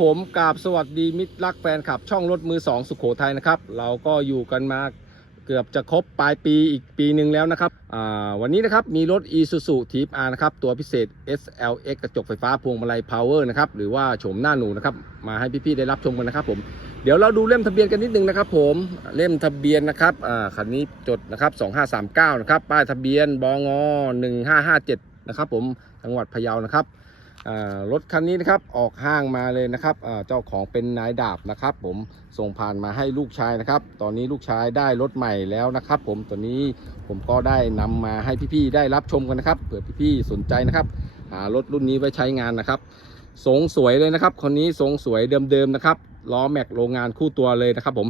ผมกราบสวัสดีมิตรรักแฟนคลับ ช่องรถมือ2สุขโขทัยนะครับ เราก็อยู่กันมาเกือบจะครบปลายปีอีกปีหนึ่งแล้วนะครับวันนี้นะครับมีรถ Isuzu Type R นะครับตัวพิเศษ SLX กระจกไฟฟ้าพวงมาลัย Power นะครับหรือว่าโฉมหน้าหนูนะครับมาให้พี่ๆได้รับชมกันนะครับผมเดี๋ยวเราดูเล่มทะเบียนกันนิดนึงนะครับ ผมเล่มทะเบียนนะครับคันนี้จดนะครับ2539นะครับป้ายทะเบียนบง1557นะครับผมจังหวัดพะเยานะครับ รถคันนี้นะครับออกห้างมาเลยนะครับเจ้าของเป็นนายดาบนะครับ ผมส่งผ่านมาให้ลูกชายนะครับ ตอนนี้ลูกชายได้รถใหม่แล้วนะครับ ผมตัวนี้ผมก็ได้นำมาให้พี่ๆได้รับชมกันนะครับเผื่อพี่ๆสนใจนะครับหารถรุ่นนี้ไว้ใช้งานนะครับทรงสวยเลยนะครับคนนี้ทรงสวยเดิมๆนะครับล้อแม็กโรงงานคู่ตัวเลยนะครับ ผม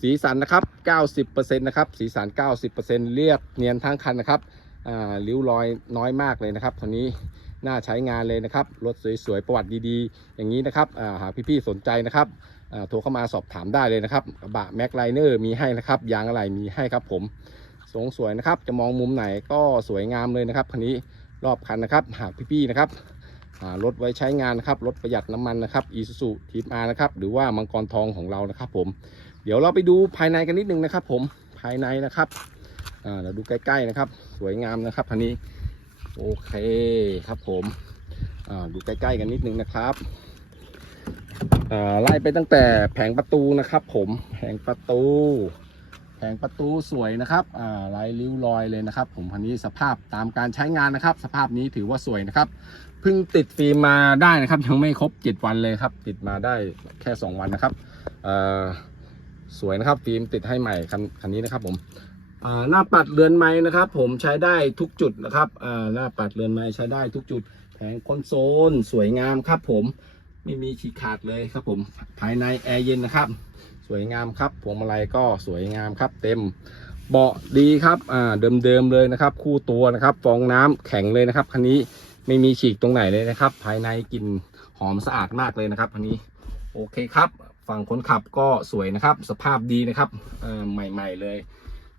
สีสันนะครับ 90%นะครับสีสัน 90%เรียบเนียนทั้งคันนะครับริ้วรอยน้อยมากเลยนะครับคนนี้ น่าใช้งานเลยนะครับ รถสวยๆ ประวัติดีๆ อย่างนี้นะครับหากพี่ๆสนใจนะครับโทรเข้ามาสอบถามได้เลยนะครับกระบะแม็กไลเนอร์มีให้นะครับ ยางอะไรมีให้ครับผมสงสวยนะครับ จะมองมุมไหนก็สวยงามเลยนะครับคันนี้รอบคันนะครับ หากพี่ๆนะครับหารถไว้ใช้งานนะครับ รถประหยัดน้ำมันนะครับ Isuzu t ที R นะครับ หรือว่ามังกรทองของเรานะครับ ผม เดี๋ยวเราไปดูภายในกันนิดนึงนะครับ ผม ภายในนะครับ เราดูใกล้ๆนะครับ สวยงามนะครับคันนี้ โอเคครับผมดูใกล้ๆกันนิดนึงนะครับไล่ไปตั้งแต่แผงประตูนะครับผมแผงประตู แผงประตูสวยนะครับลายริ้วรอยเลยนะครับ ผมคันนี้สภาพตามการใช้งานนะครับ สภาพนี้ถือว่าสวยนะครับเพิ่งติดฟิล์มมาได้นะครับ ยังไม่ครบ 7 วันเลยครับ ติดมาได้แค่ 2 วันนะครับสวยนะครับฟิล์มติดให้ใหม่คันคันนี้นะครับผม หน้าปัดเรือนไม้นะครับ ผมใช้ได้ทุกจุดนะครับหน้าปัดเรือนไม้ใช้ได้ทุกจุดแผงคอนโซลสวยงามครับ ผมไม่มีฉีกขาดเลยครับ ผมภายในแอร์เย็นนะครับ สวยงามครับพวงมาลัยก็สวยงามครับ เต็มเบาะดีครับอ่าเดิมๆเลยนะครับ คู่ตัวนะครับ ฟองน้ำแข็งเลยนะครับคันนี้ไม่มีฉีกตรงไหนเลยนะครับ ภายในกลิ่นหอมสะอาดมากเลยนะครับคันนี้โอเคครับ ฝั่งคนขับก็สวยนะครับ สภาพดีนะครับใหม่ ๆ เลย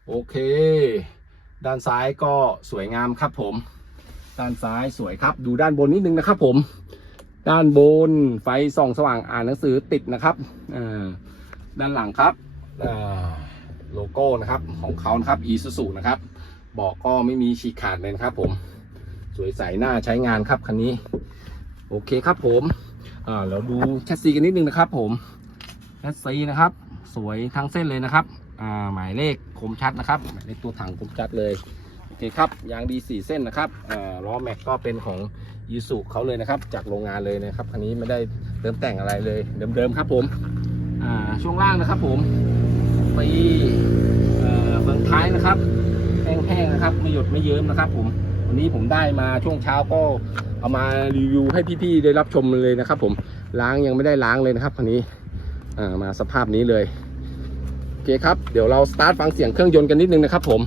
โอเค ด้านซ้ายก็สวยงามครับผม ด้านซ้ายสวยครับ ดูด้านบนนิดนึงนะครับผม ด้านบนไฟส่องสว่างอ่านหนังสือติดนะครับอ่าด้านหลังครับอ่าโลโก้นะครับของเขานะครับ Isuzu นะครับบอกก็ไม่มีฉีกขาดเลยนะครับผมสวยใสหน้าใช้งานครับคันนี้ โอเคครับผมอ่าเราดูแชสซีกันนิดนึงนะครับผมแชสซีนะครับ สวยทั้งเส้นเลยนะครับ หมายเลขคมชัดนะครับหมายเลขตัวถังคมชัดเลยโอเคครับยางดี4เส้นนะครับล้อแม็กก็เป็นของยูสุเขาเลยนะครับ จากโรงงานเลยนะครับคันนี้ไม่ได้เติมแต่งอะไรเลยเดิมๆครับผมช่วงล่างนะครับผมไปเอ่อฟืองท้ายนะครับแห้งๆนะครับไม่หยดไม่เยิ้มนะครับ ผมวันนี้ผมได้มาช่วงเช้าก็เอามารีวิวให้พี่ๆได้รับชมเลยนะครับ ผมล้างยังไม่ได้ล้างเลยนะครับคันนี้มาสภาพนี้เลย เคครับ เดี๋ยวเราสตาร์ทฟังเสียงเครื่องยนต์กันนิดนึงนะครับผม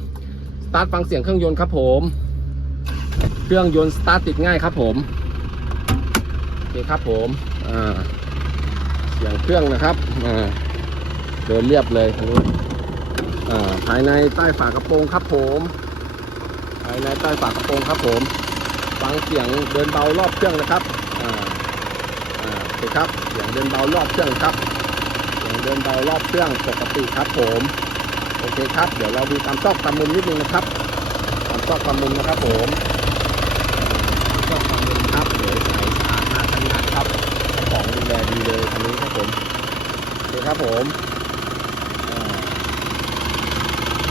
สตาร์ทฟังเสียงเครื่องยนต์ครับผม เครื่องยนต์สตาร์ทติดง่ายครับผมโอเคครับผมอ่าเสียงเครื่องนะครับอ่าเดินเรียบเลยคันนี้อ่าภายในใต้ฝากระโปรงครับผม ภายในใต้ฝากระโปรงครับผมฟังเสียงเดินเบารอบเครื่องนะครับอ่าอ่าโอเคครับเสียงเดินเบารอบเครื่องครับ เดินเบารอบเครื่องปกติครับผมโอเคครับ เดี๋ยวเราดูตามซอกตามมุมนิดนึงนะครับตามซอกตามมุมนะครับผมซอกตามมุมครับเดี๋ยวใส่สาดมาทันงานครับของดูแลดีเลยคันนี้ครับผมโอเคครับผม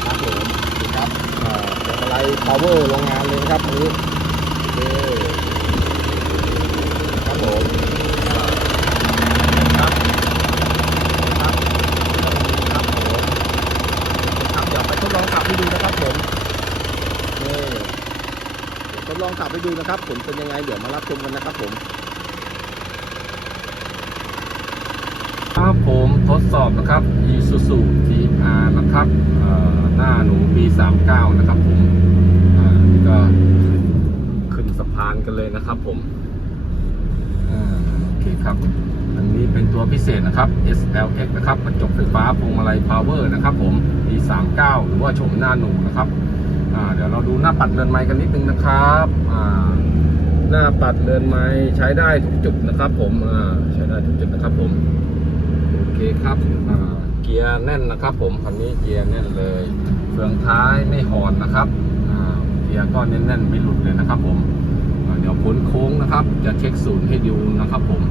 ครับผมโอเครับอ่าเป็นอะไร power โรงงานเลยครับอันนี้โอเคครับผมอ่าครับ ครับครับผมครับเดี๋ยวไปทดลองขับให้ดูนะครับผมนี่เดี๋ยวทด ลองขับให้ดูนะครับผลเป็นยังไงเดี๋ยวมารับชมกันนะครับผมครับผมทดสอบนะครับ Isuzu TR นะครับหน้าหนู B39 นะครับผมนี่ก็ขึ้นสะพานกันเลยนะครับผมโอเคครับ อันนี้เป็นตัวพิเศษนะครับ SLX นะครับกระจกไฟฟ้าพวงมาลัย Power นะครับผม D39 หรือว่าโฉมหน้าหนูนะครับ เดี๋ยวเราดูหน้าปัดเรือนไม้กันนิดนึงนะครับหน้าปัดเรือนไม้ใช้ได้ทุกจุดนะครับ ผมใช้ได้ทุกจุดนะครับ ผมโอเคครับเกียร์แน่นนะครับ ผมคันนี้เกียร์แน่นเลยเฟืองท้ายไม่หอนนะครับเกียร์ก็แน่นๆไม่หลุดเลยนะครับ ผมเดี๋ยวพ้นโค้งนะครับ จะเช็คศูนย์ให้ดูนะครับ ผม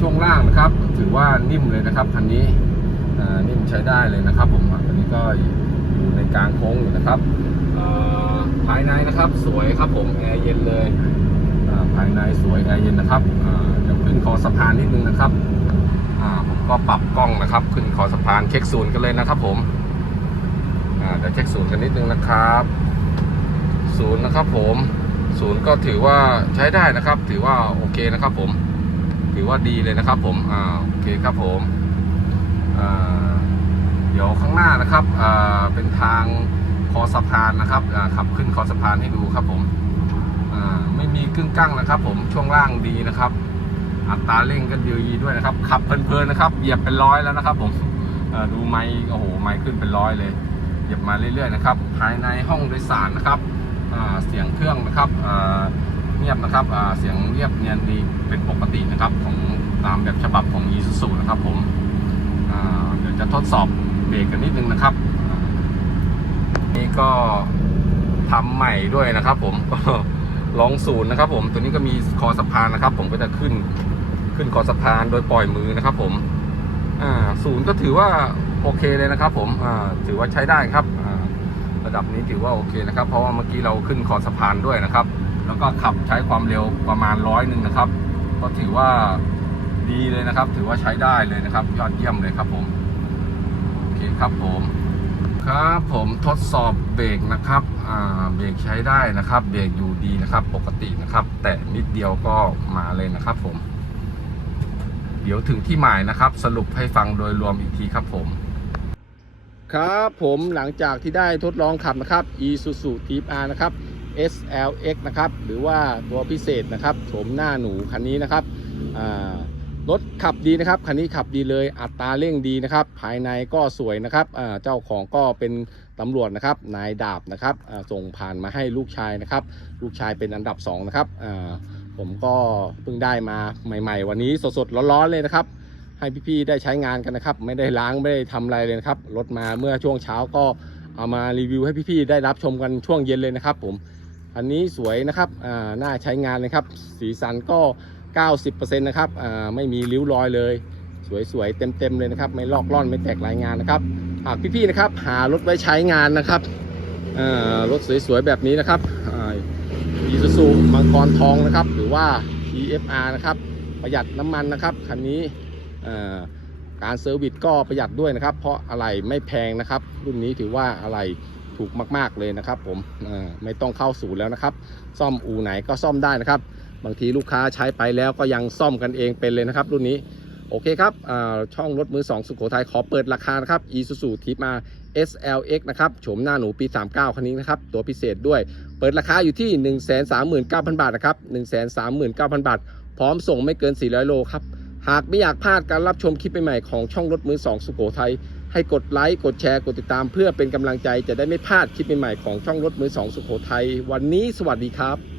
ช่วงล่างนะครับ ถือว่านิ่มเลยนะครับคันนี้นิ่มใช้ได้เลยนะครับ ผมอ่าคันนี้ก็ อยู่ในกลางโค้งอยู่นะครับภายในนะครับสวยครับผมแอร์เย็นเลยภายในสวยแอร์เย็นนะครับอ่าเดี๋ยวขึ้นคอสะพานนิดนึงนะครับผมก็ปรับกล้องนะครับ ขึ้นคอสะพานเช็คศูนย์กันเลยนะครับ ผมเดี๋ยวเช็คศูนย์กันนิดนึงนะครับศูนย์นะครับ ผมศูนย์ก็ถือว่าใช้ได้นะครับ ถือว่าโอเคนะครับ ผม ถือว่าดีเลยนะครับ ผมอ่าโอเคครับผมอ่า เดี๋ยวข้างหน้านะครับเป็นทางคอสะพานนะครับขับขึ้นคอสะพานให้ดูครับผมไม่มีกึ้งกั้งนะครับ ผมช่วงล่างดีนะครับ อัตราเร่งก็ดีด้วยนะครับ ขับเพลินๆนะครับเหยียบเป็นร้อยแล้วนะครับ ผมดูไม้โอ้โหไม้ขึ้นเป็นร้อยเลยเหยียบมาเรื่อยๆนะครับ ภายในห้องโดยสารนะครับเสียงเครื่องนะครับเงียบนะครับเสียงเงียบเนียนดีเป็นปกตินะครับ ของตามแบบฉบับของ e s u s u นะครับผมเดี๋ยวจะทดสอบ รกกันนิดนึงนะครับ นี่ก็ทำใหม่ด้วยนะครับ ผมลองศูนย์นะครับ ผมตัวนี้ก็มีคอสะพานนะครับ ผมก็จะขึ้นขึ้นคอสะพานโดยปล่อยมือนะครับ ผมอ่าศูนย์ก็ถือว่าโอเคเลยนะครับ ผมอ่าถือว่าใช้ได้ครับอ่าระดับนี้ถือว่าโอเคนะครับ เพราะว่าเมื่อกี้เราขึ้นคอสะพานด้วยนะครับ แล้วก็ขับใช้ความเร็วประมาณร้อยหนึ่งนะครับ ก็ถือว่าดีเลยนะครับ ถือว่าใช้ได้เลยนะครับ ยอดเยี่ยมเลยครับผม เคครับผม ครับผมทดสอบเบรกนะครับเบรกใช้ได้นะครับ เบรกอยู่ดีนะครับ ปกตินะครับ แต่นิดเดียวก็มาเลยนะครับผม เดี๋ยวถึงที่หมายนะครับ สรุปให้ฟังโดยรวมอีกทีครับผม ครับผมหลังจากที่ได้ทดลองขับนะครับ Isuzu Type R นะครับ SLX นะครับ หรือว่าตัวพิเศษนะครับโฉมหน้าหนูคันนี้นะครับอ่า รถขับดีนะครับคันนี้ขับดีเลยอัตราเร่งดีนะครับ ภายในก็สวยนะครับเจ้าของก็เป็นตำรวจนะครับนายดาบนะครับส่งผ่านมาให้ลูกชายนะครับ ลูกชายเป็นอันดับสองนะครับผมก็เพิ่งได้มาใหม่ ๆ วันนี้สดๆร้อนๆเลยนะครับ ให้พี่ๆได้ใช้งานกันนะครับ ไม่ได้ล้างไม่ได้ทำอะไรเลยนะครับรถมาเมื่อช่วงเช้าก็เอามารีวิวให้พี่ๆได้รับชมกันช่วงเย็นเลยนะครับ ผมอันนี้สวยนะครับน่าใช้งานเลยครับ สีสันก็ 90%นะครับอ่าไม่มีริ้วรอยเลย สวยๆ เต็มๆเลยนะครับ ไม่ลอกล่อนไม่แตกลายงานนะครับหากพี่ๆนะครับหารถไว้ใช้งานนะครับอ่ารถสวยๆแบบนี้นะครับอีซูซูมังกรทองนะครับ หรือว่า TFR นะครับประหยัดน้ำมันนะครับคันนี้อ่อการเซอร์วิสก็ประหยัดด้วยนะครับ เพราะอะไรไม่แพงนะครับ รุ่นนี้ถือว่าอะไรถูกมาก ๆเลยนะครับ ผมอ่อไม่ต้องเข้าศูนย์แล้วนะครับ ซ่อมอู่ไหนก็ซ่อมได้นะครับ บางทีลูกค้าใช้ไปแล้วก็ยังซ่อมกันเองเป็นเลยนะครับ รุ่นนี้โอเคครับช่องรถมือ 2 สุโขทัยขอเปิดราคานะครับ Isuzu t i p มา SLX นะครับโฉมหน้าหนูปี 39 คันนี้นะครับ ตัวพิเศษด้วย เปิดราคาอยู่ที่ 139,000 บาทนะครับ 139,000 บาท พร้อมส่งไม่เกิน 400 โลครับ หากไม่อยากพลาดการรับชมคลิปใหม่ๆของช่องรถมือ 2 สุโขทัยให้กดไลค์ กดแชร์ กดติดตามเพื่อเป็นกำลังใจจะได้ไม่พลาดคลิปใหม่ๆของช่องรถมือ 2 สุโขทัยวันนี้สวัสดีครับ